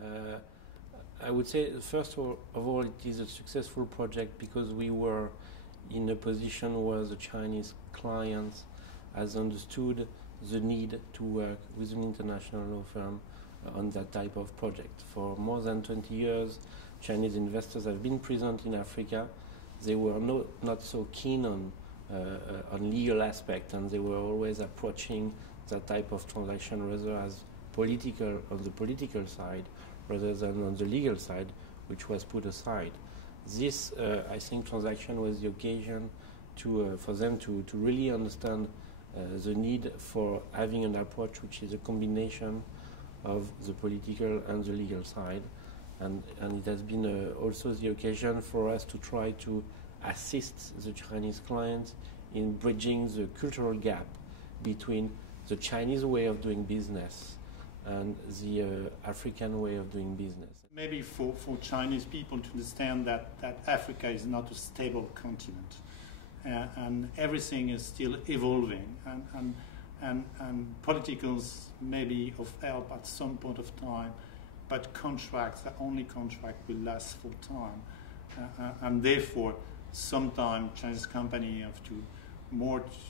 Uh, I would say, first of all, it is a successful project because we were in a position where the Chinese clients has understood the need to work with an international law firm on that type of project. For more than 20 years, Chinese investors have been present in Africa. They were not so keen on legal aspect, and they were always approaching that type of transaction rather as political, on the political side, rather than on the legal side, which was put aside. This, I think, transaction was the occasion for them to really understand the need for having an approach which is a combination of the political and the legal side. And it has been also the occasion for us to try to assist the Chinese clients in bridging the cultural gap between the Chinese way of doing business and the African way of doing business. Maybe for Chinese people to understand that Africa is not a stable continent, and everything is still evolving, and politicals may be of help at some point of time, but contracts, the only contract will last for time, and therefore sometimes Chinese companies have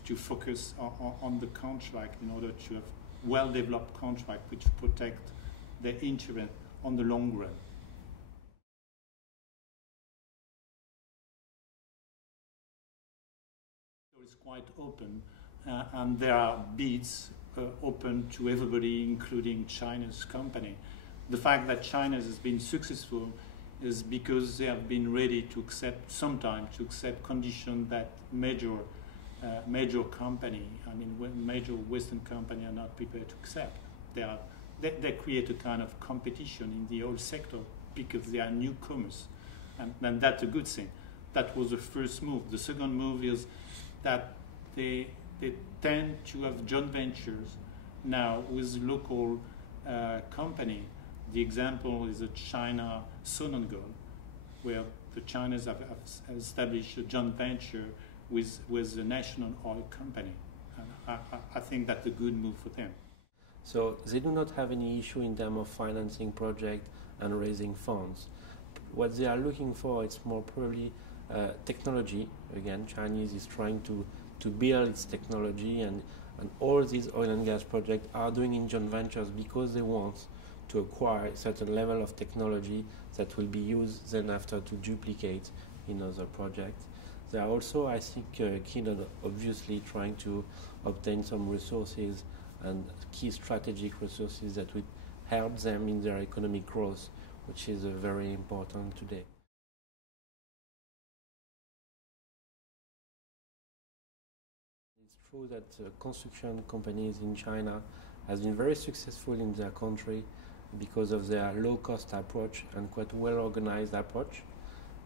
to focus on the contract in order to have well-developed contract which protect their interest on the long run. So it's quite open, and there are bids open to everybody, including China's company. The fact that China has been successful is because they have been ready to accept, sometimes to accept conditions that major company, major Western company are not prepared to accept. They create a kind of competition in the oil sector because they are newcomers, and that's a good thing. That was the first move. The second move is that they tend to have joint ventures now with local company. The example is a China Sonangol, where the Chinese have established a joint venture with the national oil company. And I think that's a good move for them. So they do not have any issue in terms of financing projects and raising funds. What they are looking for is more probably technology. Again, Chinese is trying to build its technology, and all these oil and gas projects are doing in joint ventures because they want to acquire a certain level of technology that will be used then after to duplicate in other projects. They are also, I think, keen on obviously trying to obtain some resources and key strategic resources that would help them in their economic growth, which is very important today. It's true that construction companies in China have been very successful in their country because of their low-cost approach and quite well-organized approach.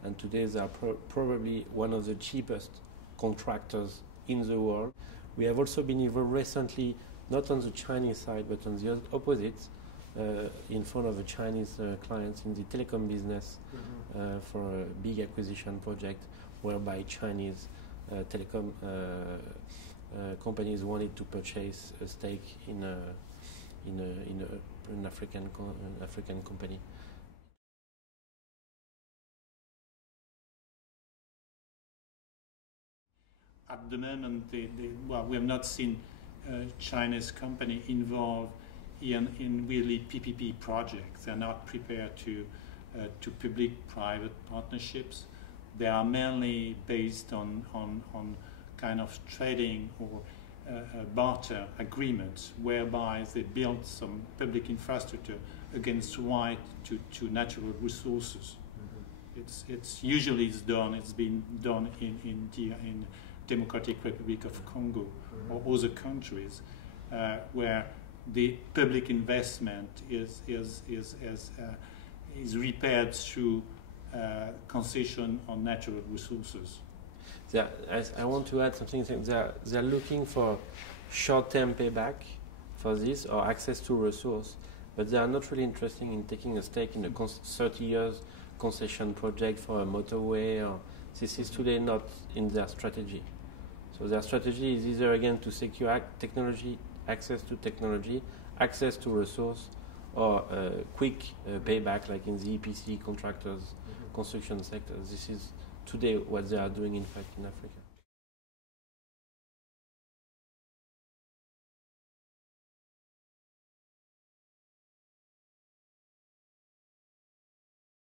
And today they are probably one of the cheapest contractors in the world. We have also been involved recently, not on the Chinese side, but on the opposite, in front of the Chinese clients in the telecom business for a big acquisition project whereby Chinese telecom companies wanted to purchase a stake in an African company. At the moment, we have not seen Chinese company involved in really PPP projects. They're not prepared to public-private partnerships. They are mainly based on kind of trading or barter agreements whereby they build some public infrastructure against right to natural resources. It's been done in Democratic Republic of Congo or other countries where the public investment is repaired through concession on natural resources. I want to add something. They're looking for short-term payback for this or access to resource, but they are not really interested in taking a stake in a 30 years concession project for a motorway. This is today not in their strategy. So their strategy is either again to secure technology, access to technology, access to resource, or quick payback, like in the EPC contractors, construction sector. This is today what they are doing, in fact, in Africa.